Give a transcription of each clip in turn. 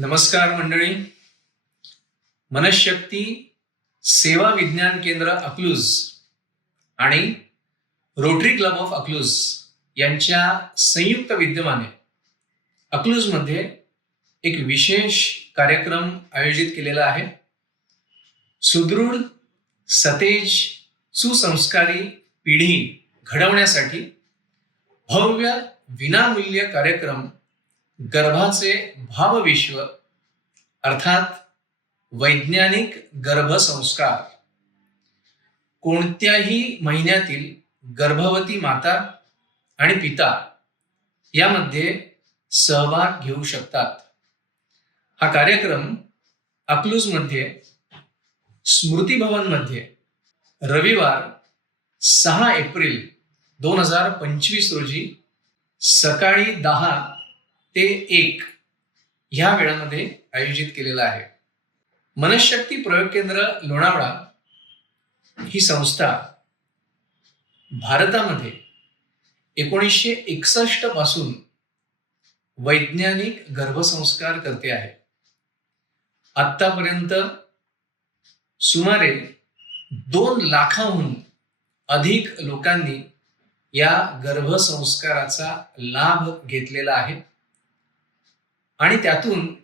नमस्कार मंडळी. मनशक्ती सेवा विज्ञान केंद्र अकलूज आणि रोटरी क्लब ऑफ अकलूज यांच्या संयुक्त विद्यमाने अकलूजमध्ये एक विशेष कार्यक्रम आयोजित केलेला आहे. सुदृढ सतेज सुसंस्कारी पिढी घडवण्यासाठी भव्य विनामूल्य कार्यक्रम गर्भाचे भावविश्व अर्थात वैज्ञानिक गर्भसंस्कार. कोणत्याही महिन्यातील गर्भवती माता आणि पिता यामध्ये सहभाग घेऊ शकतात. हा कार्यक्रम अकलूजमध्ये स्मृतीभवनमध्ये रविवार सहा एप्रिल दोन हजार पंचवीस रोजी सकाळी दहा ते एक ह्या वेळामध्ये आयोजित केलेलं आहे. मनशक्ती प्रयोग केंद्र लोणावळा ही संस्था भारतामध्ये एकोणीसशे एकसष्टपासून वैज्ञानिक गर्भसंस्कार करते आहे. आतापर्यंत सुमारे दोन लाखाहून अधिक लोकांनी या गर्भसंस्काराचा लाभ घेतलेला आहे. आणि त्यातून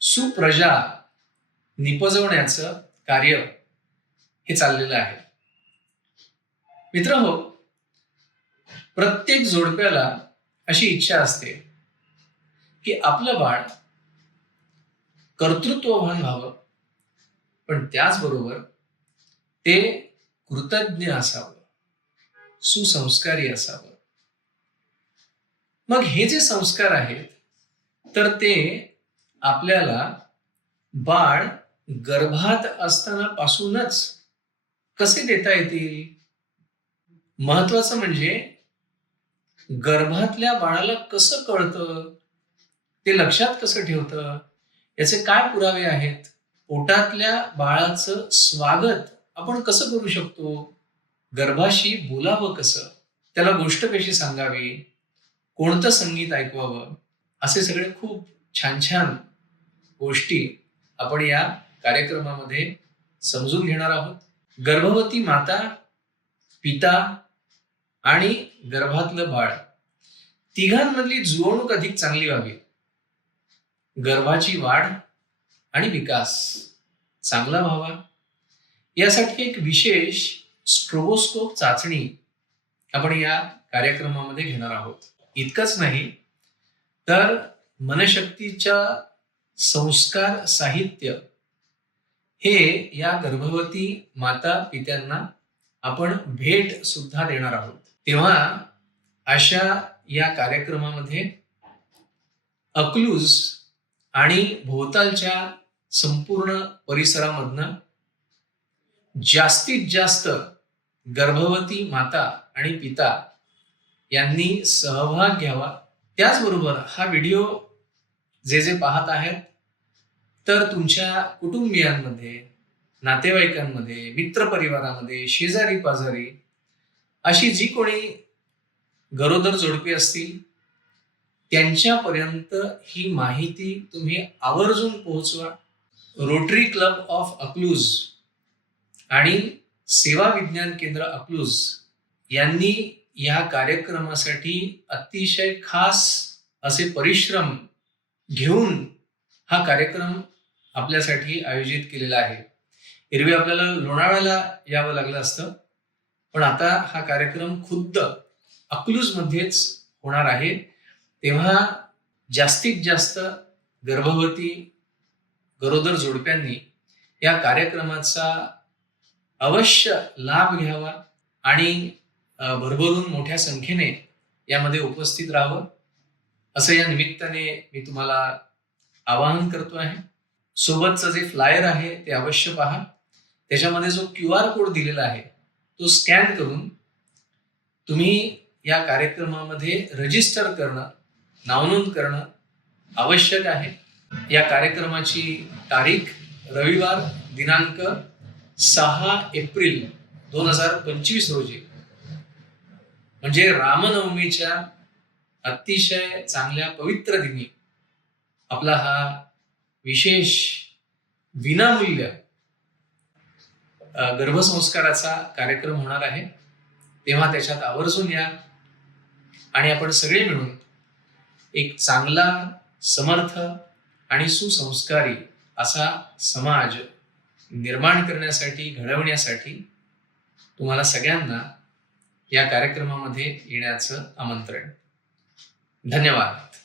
सुप्रजा निपजवण्याचं कार्य हे चाललेलं आहे. मित्र हो प्रत्येक जोडप्याला अशी इच्छा असते की आपलं बाळ कर्तृत्ववान व्हावं पण त्याचबरोबर ते कृतज्ञ असावं सुसंस्कारी असावं. मग हे जे संस्कार आहेत तर ते आपल्याला बाळ गर्भात असताना पासूनच कसे देता येतील? महत्वाचं म्हणजे गर्भातल्या बाळाला कसं कळतं? ते लक्षात कसं ठेवतं? याचे काय पुरावे आहेत? पोटातल्या बाळाचं स्वागत आपण कसं करू शकतो? गर्भाशी बोलावं कसं? त्याला गोष्ट कशी सांगावी? कोणतं संगीत ऐकवावं? असे सगळे खूप छान छान गोष्टी आपण या कार्यक्रमामध्ये समजून घेणार आहोत. गर्भवती माता पिता आणि गर्भातलं बाळ तिघांमधली जुळवणूक अधिक चांगली व्हावी. गर्भाची वाढ आणि विकास चांगला व्हावा. यासाठी एक विशेष स्ट्रोबोस्कोप चाचणी आपण या कार्यक्रमामध्ये घेणार आहोत. इतकंच नाही तर मनशक्तीच्या संस्कार साहित्य हे या गर्भवती माता पित्यांना आपण भेट सुद्धा देणार आहोत. तेव्हा अशा या कार्यक्रमामध्ये अकलूज आणि भोवतालच्या संपूर्ण परिसरामधनं जास्तीत जास्त गर्भवती माता आणि पिता यांनी सहभाग घ्यावा. त्याचबरोबर हा व्हिडिओ जे जे पाहत आहेत तर तुमच्या कुटुंबियांमध्ये नातेवाईकांमध्ये मित्रपरिवारामध्ये शेजारी पाजारी अशी जी कोणी गरोदर जोडपी असतील त्यांच्यापर्यंत ही माहिती तुम्ही आवर्जून पोहोचवा. रोटरी क्लब ऑफ अक्लूज आणि सेवा विज्ञान केंद्र अक्लूज यांनी या कार्यक्रमासाठी अतिशय खास असे परिश्रम घेऊन हा कार्यक्रम आपल्यासाठी आयोजित केलेला आहे. एरवी आपल्याला लोणावळ्याला यावं लागलं असतं पण आता हा कार्यक्रम खुद्द अकलूजमध्येच होणार आहे. तेव्हा जास्तीत जास्त गर्भवती गरोदर जोडप्यांनी या कार्यक्रमाचा अवश्य लाभ घ्यावा आणि भरभरून मोठ्या संख्येने यामध्ये उपस्थित राहावं. असं या निमित्ताने मी तुम्हाला आवाहन करतो आहे. सोबतचं जे फ्लायर आहे ते अवश्य पहा. त्याच्यामध्ये जो क्यू आर कोड दिलेला आहे तो स्कॅन करून तुम्ही या कार्यक्रमामध्ये रजिस्टर करणं नावनोंद करणं आवश्यक आहे. या कार्यक्रमाची तारीख रविवार दिनांक सहा एप्रिल दोन हजार पंचवीस रोजी. म्हणजे रामनवमीच्या अतिशय चांगल्या पवित्र दिनी आपला हा विशेष विनामूल्य गर्भसंस्काराचा कार्यक्रम होणार आहे. तेव्हा त्याच्यात आवर्जून या आणि आपण सगळे मिळून एक चांगला समर्थ आणि सुसंस्कारी असा समाज निर्माण करण्यासाठी घडवण्यासाठी तुम्हाला सगळ्यांना या कार्यक्रमामध्ये येण्याचं आमंत्रण. धन्यवाद.